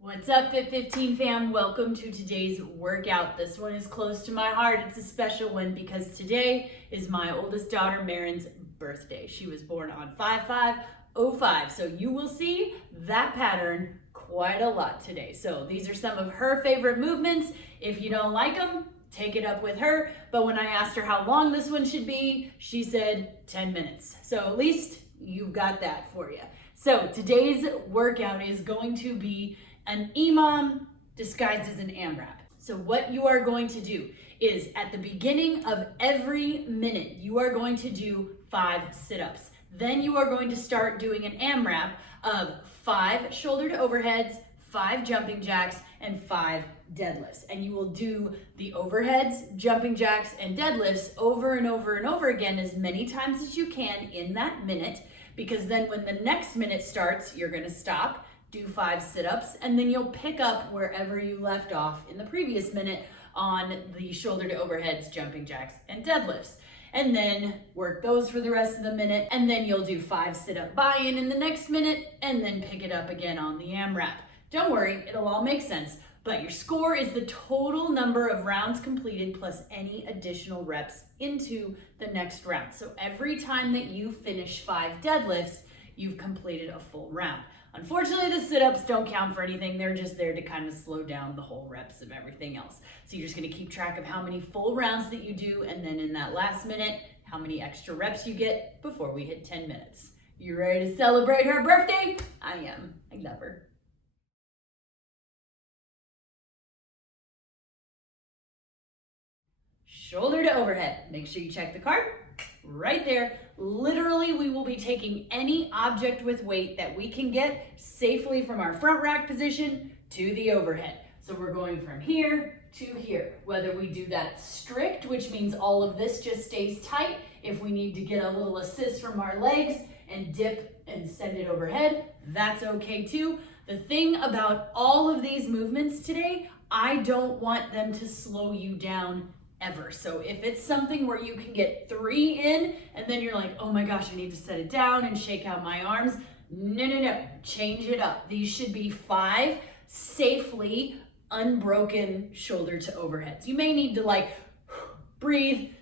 What's up, Fit 15 fam? Welcome to today's workout. This one is close to my heart. It's a special one because today is my oldest daughter, Marin's birthday. She was born on 5/5/05, so you will see that pattern quite a lot today. So these are some of her favorite movements. If you don't like them, take it up with her. But when I asked her how long this one should be, she said 10 minutes. So at least you've got that for you. So today's workout is going to be an EMOM disguised as an AMRAP. So what you are going to do is at the beginning of every minute, you are going to do 5 sit-ups. Then you are going to start doing an AMRAP of 5 shoulder to overheads, 5 jumping jacks, and 5 deadlifts. And you will do the overheads, jumping jacks, and deadlifts over and over and over again as many times as you can in that minute, because then when the next minute starts, you're gonna stop, do 5 sit-ups, and then you'll pick up wherever you left off in the previous minute on the shoulder to overheads, jumping jacks, and deadlifts. And then work those for the rest of the minute, and then you'll do 5 sit-up buy-in in the next minute, and then pick it up again on the AMRAP. Don't worry, it'll all make sense, but your score is the total number of rounds completed plus any additional reps into the next round. So every time that you finish 5 deadlifts, you've completed a full round. Unfortunately, the sit-ups don't count for anything. They're just there to kind of slow down the whole reps of everything else. So you're just gonna keep track of how many full rounds that you do, and then in that last minute, how many extra reps you get before we hit 10 minutes. You ready to celebrate her birthday? I am. I love her. Shoulder to overhead. Make sure you check the card right there. Literally, we will be taking any object with weight that we can get safely from our front rack position to the overhead. So we're going from here to here. Whether we do that strict, which means all of this just stays tight. If we need to get a little assist from our legs and dip and send it overhead, that's okay too. The thing about all of these movements today, I don't want them to slow you down ever. So if it's something where you can get 3 in and then you're like, oh my gosh, I need to set it down and shake out my arms. No. Change it up. These should be 5 safely unbroken shoulder to overheads. You may need to like breathe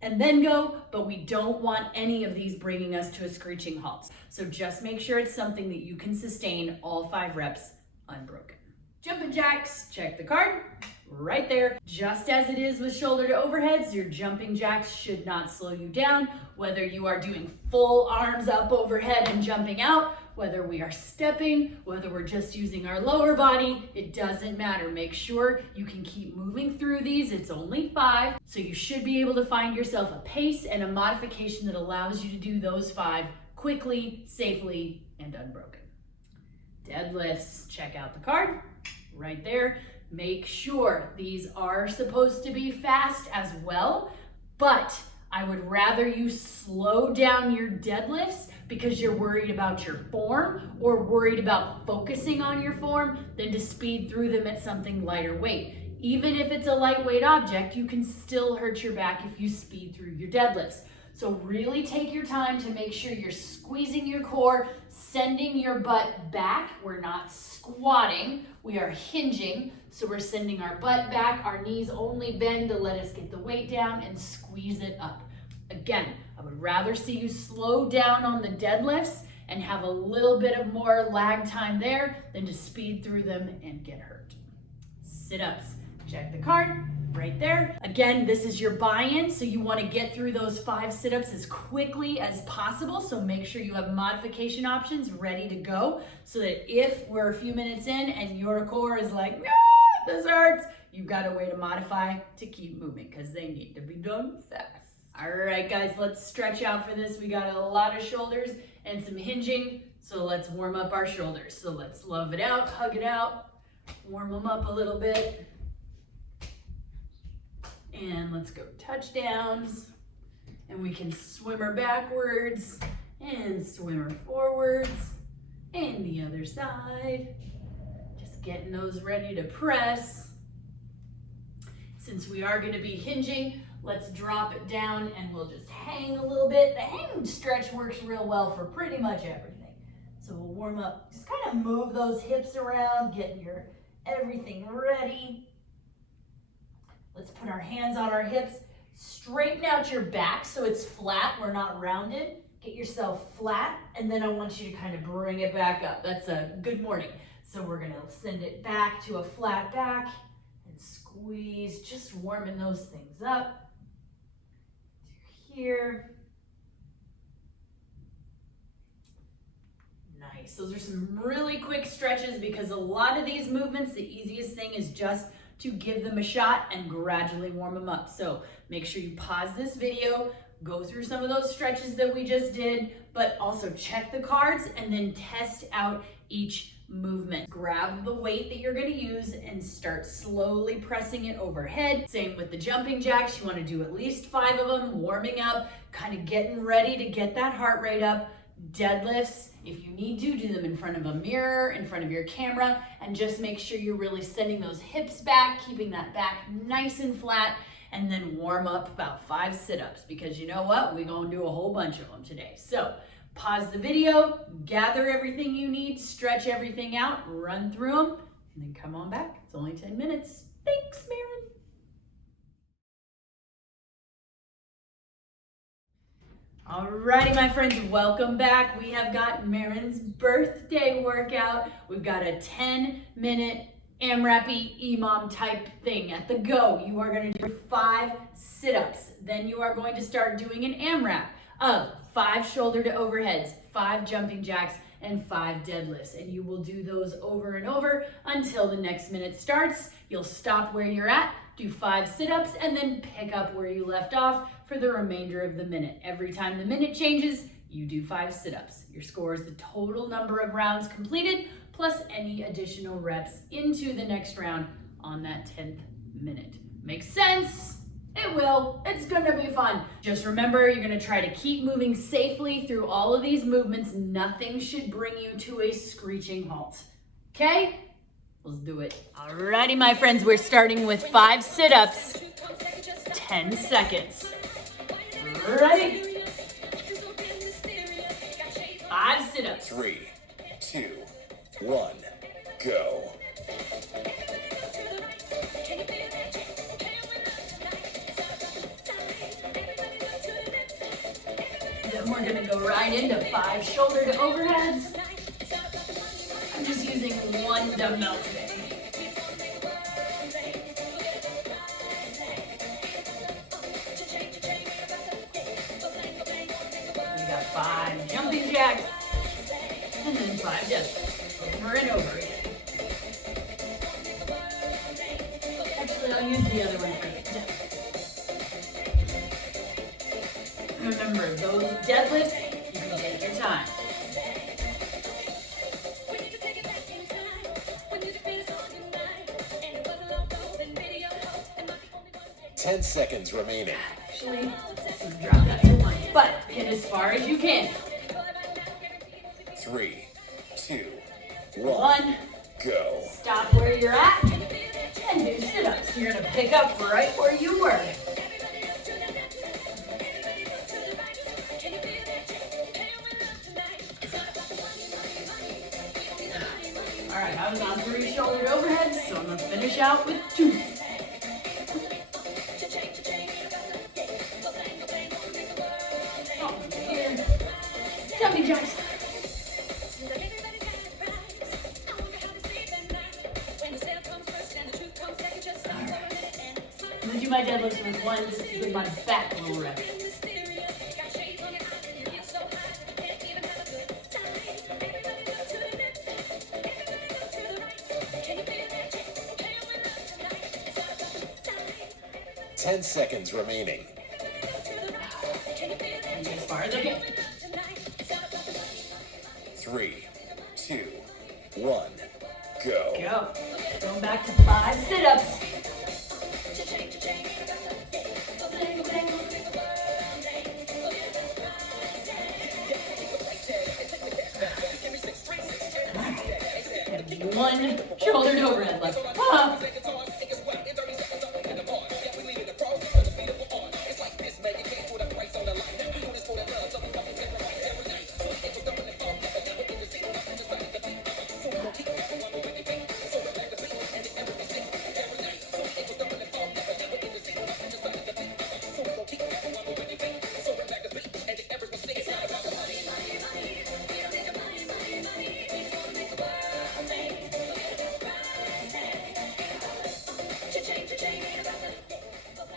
and then go, but we don't want any of these bringing us to a screeching halt. So just make sure it's something that you can sustain all 5 reps unbroken. Jumping jacks, check the card right there. Just as it is with shoulder to overheads, your jumping jacks should not slow you down. Whether you are doing full arms up overhead and jumping out, whether we are stepping, whether we're just using our lower body, it doesn't matter. Make sure you can keep moving through these. It's only 5, so you should be able to find yourself a pace and a modification that allows you to do those 5 quickly, safely, and unbroken. Deadlifts, check out the card right there. Make sure these are supposed to be fast as well, but I would rather you slow down your deadlifts because you're worried about your form or worried about focusing on your form than to speed through them at something lighter weight. Even if it's a lightweight object, you can still hurt your back if you speed through your deadlifts. So really take your time to make sure you're squeezing your core, sending your butt back. We're not squatting, we are hinging. So we're sending our butt back, our knees only bend to let us get the weight down and squeeze it up. Again, I would rather see you slow down on the deadlifts and have a little bit of more lag time there than to speed through them and get hurt. Sit-ups, check the card right there. Again, this is your buy-in, so you want to get through those 5 sit-ups as quickly as possible. So make sure you have modification options ready to go so that if we're a few minutes in and your core is like, this hurts, you've got a way to modify to keep moving because they need to be done fast. All right, guys, let's stretch out for this. We got a lot of shoulders and some hinging, so let's warm up our shoulders. So let's love it out, hug it out, warm them up a little bit. And let's go touchdowns. And we can swimmer backwards and swimmer forwards and the other side. Just getting those ready to press. Since we are gonna be hinging, let's drop it down and we'll just hang a little bit. The hang stretch works real well for pretty much everything. So we'll warm up, just kind of move those hips around, getting your everything ready. Let's put our hands on our hips. Straighten out your back so it's flat, we're not rounded. Get yourself flat, and then I want you to kind of bring it back up. That's a good morning. So we're gonna send it back to a flat back and squeeze, just warming those things up. Here. Nice. Those are some really quick stretches because a lot of these movements, the easiest thing is just to give them a shot and gradually warm them up. So make sure you pause this video, go through some of those stretches that we just did, but also check the cards and then test out each movement. Grab the weight that you're going to use and start slowly pressing it overhead. Same with the jumping jacks. You want to do at least 5 of them, warming up, kind of getting ready to get that heart rate up. Deadlifts, if you need to, do them in front of a mirror, in front of your camera, and just make sure you're really sending those hips back, keeping that back nice and flat, and then warm up about 5 sit-ups, because you know what? We're gonna do a whole bunch of them today. So pause the video, gather everything you need, stretch everything out, run through them, and then come on back. It's only 10 minutes. Thanks, Maren. Alrighty, my friends, welcome back. We have got Maren's birthday workout. We've got a 10-minute AMRAP-y EMOM type thing at the go. You are going to do 5 sit-ups. Then you are going to start doing an AMRAP of 5 shoulder to overheads, 5 jumping jacks, and 5 deadlifts. And you will do those over and over until the next minute starts. You'll stop where you're at, do 5 sit-ups, and then pick up where you left off for the remainder of the minute. Every time the minute changes, you do 5 sit-ups. Your score is the total number of rounds completed, plus any additional reps into the next round on that 10th minute. Makes sense? It will. It's gonna be fun. Just remember, you're gonna try to keep moving safely through all of these movements. Nothing should bring you to a screeching halt. Okay? Let's do it. Alrighty, my friends, we're starting with 5 sit-ups, 10 seconds. Ready? 5 sit-ups. 3, 2, 1, go. Then we're gonna go right into 5 shoulder to overheads. I'm just using 1 dumbbell today. We got 5 jumping jacks, and then 5 deadlifts, over and over again. Actually, I'll use the other one for the deadlift. Remember, those deadlifts, you can take your time. Ten seconds remaining. Actually, drop that to 1, but get as far as you can. 3, 2, 1, go. stop where you're at, and do sit-ups. You're gonna pick up right where you were. All right, I was on 3 shoulder overheads, so I'm gonna finish out with 2. Jumping jacks. I'm gonna do my deadlifts with 1 just to give my back a little rest. Ten seconds remaining. And as far as I can. 3, 2, 1, go. Go. Going back to 5 sit-ups. And 1 shoulder to overhead left. Ah. 10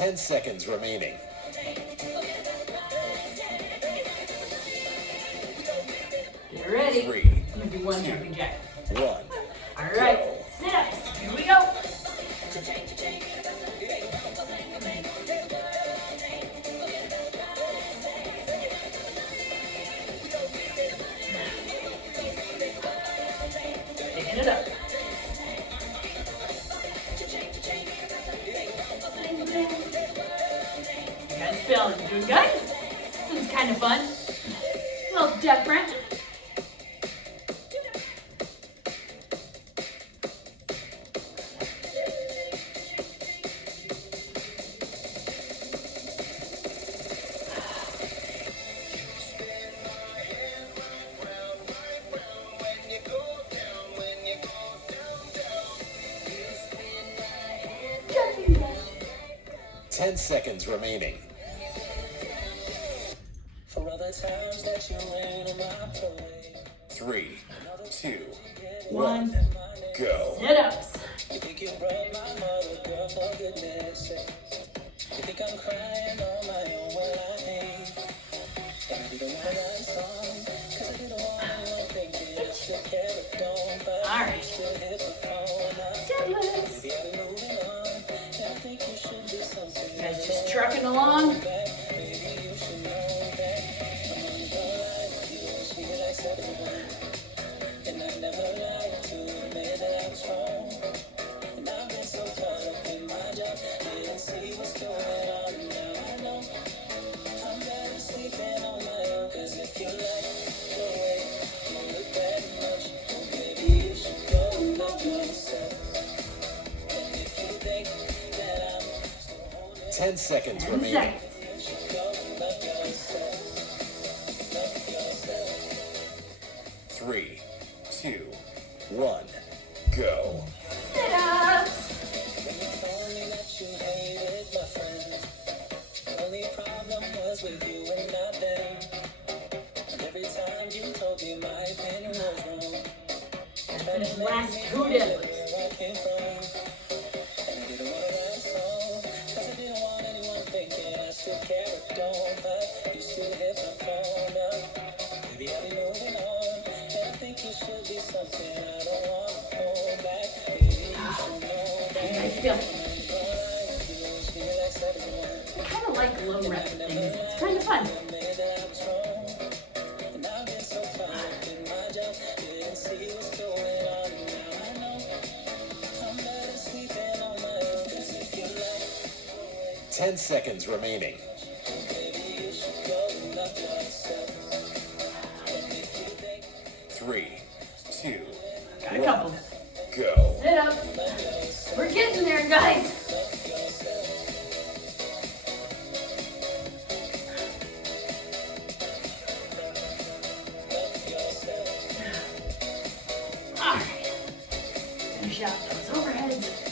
10 seconds remaining. Get ready. 3, I'm gonna do one 2, jumping jack. 1. All right, Go. sit-ups. Here we go. Picking it up. You guys feeling doing good? This is kind of fun. A little different. Jumping jack. 10 seconds remaining. For all the times that you rain on my parade. 3, 2, 1. 1. Go. Sit-ups. You think you broke my heart, oh girl, for goodness sake. You think I'm crying on my own, well I ain't. And I didn't want that song, cause I didn't want anyone thinking I still carried on. But All right. I still hit the phone up. Deadlifts. Maybe I've been moving on, and I think you should do something. You guys just trucking along. Maybe you should know that I'm on the line. You always feel like everyone. And I never lied to admit that I was wrong. And I've been so caught up in my job, didn't see what's going on. And now I know I'm better sleeping on my own. Cause if you like the way you look that much, oh baby, you should go and love yourself. And if you think that I'm still holding 10 seconds 10 remaining. seconds. you should go and love yourself. Love yourself. 3, 2, 1. Go. Sit-ups. When you told me that you hated my friends, the only problem was with you and not them. And every time you told me my opinion was wrong, Finish last 2 deadlifts. where I came from. And I didn't want to write a song, cause I didn't want anyone thinking I still carried on. But you still hit my phone up. Maybe I'll be moving on, and I think you should be something I don't want to hold back. Baby, you should know that. You guys feel You always feel like everyone. I kind of like low rep things. It's kind of fun. Admit that I was wrong, and I've been so caught up in my job, didn't see what's going on. And now I know I'm better sleeping on my own. Cause if you like 10 seconds remaining. baby, you should go and love yourself. And if you think 3, 2, Got a couple. 1. Go. Sit-ups. We're getting there, guys. All right. Finish out those overheads.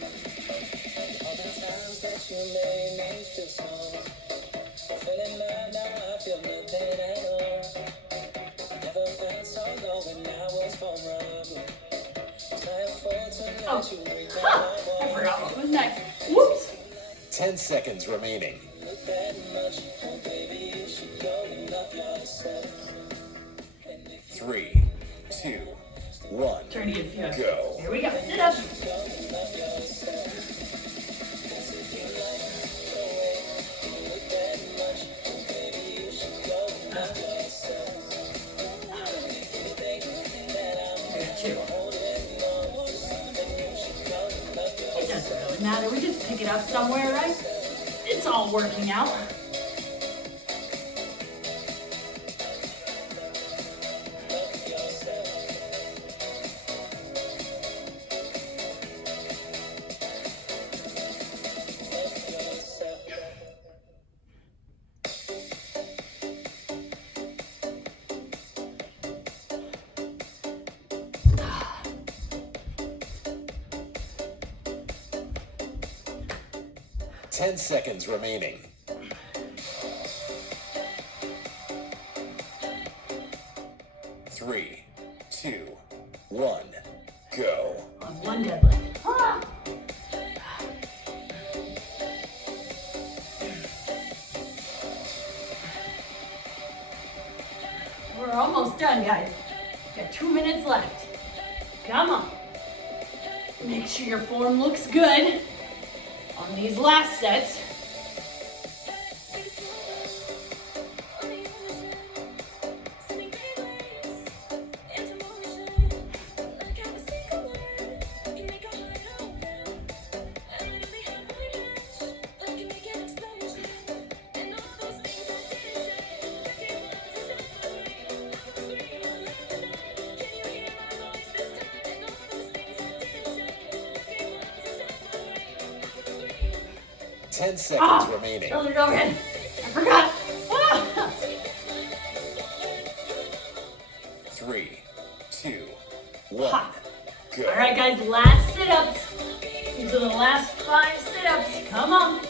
all the times that you made me feel small, feeling bad now I feel nothing at all. I never felt so low when I was vulnerable. Was I a fool to let Oh. you break down Huh. my I walls? forgot what was next. Whoops. 10 seconds remaining. Look that much, oh baby, you should go and love yourself. And if 3, 2, 1. Trying to get a few extra. Go. Here we go. Sit-ups. you go and love yourself. Cause if you like the way you look that much, oh baby, you should go and love yourself. And if you think that I'm I got 2. holding on to something, you should go and love It yourself. doesn't really matter. We just pick it up somewhere, right? It's all working out. Love yourself. 10 10 seconds remaining. 3, 2, 1, go. On one deadlift. Ah! We're almost done, guys. Got 2 minutes left. Come on. Make sure your form looks good on these last sets. Ten seconds remaining. Shoulders overhead. I forgot. Ah! 3, 2, 1, go. All right, guys, last sit-ups. These are the last 5 sit-ups. Come on.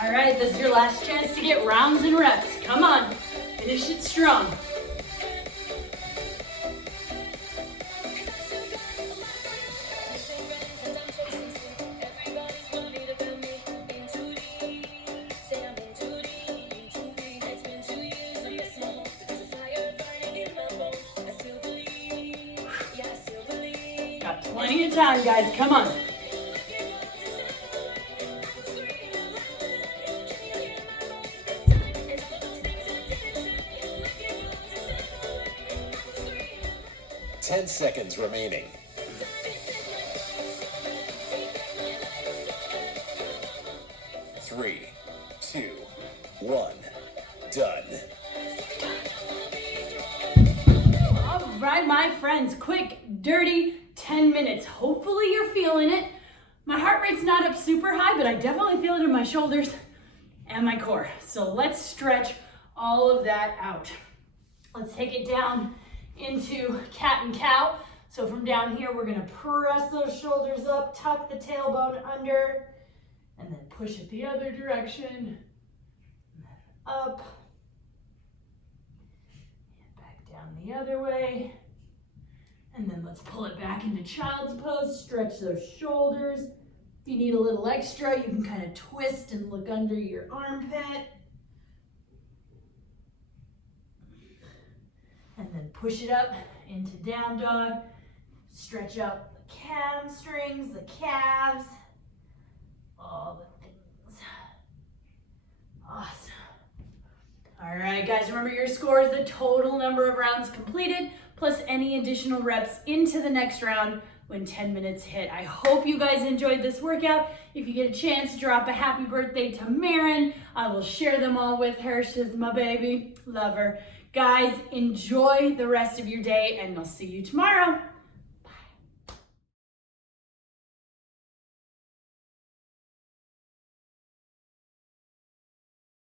All right, this is your last chance to get rounds and reps. Come on. Finish it strong. Got plenty of time, guys. Come on. 10 seconds remaining. 3, 2, 1, done. All right, my friends, quick, dirty 10 minutes. Hopefully you're feeling it. My heart rate's not up super high, but I definitely feel it in my shoulders and my core. So let's stretch all of that out. Let's take it down into cat and cow. So from down here, we're gonna press those shoulders up, tuck the tailbone under, and then push it the other direction, up, and back down the other way. And then let's pull it back into child's pose, stretch those shoulders. If you need a little extra, you can kind of twist and look under your armpit. And then push it up into down dog. Stretch out the hamstrings, the calves, all the things. Awesome. All right, guys, remember your score is the total number of rounds completed plus any additional reps into the next round when 10 minutes hit. I hope you guys enjoyed this workout. If you get a chance, drop a happy birthday to Marin. I will share them all with her. She's my baby. Love her. Guys, enjoy the rest of your day, and I'll see you tomorrow.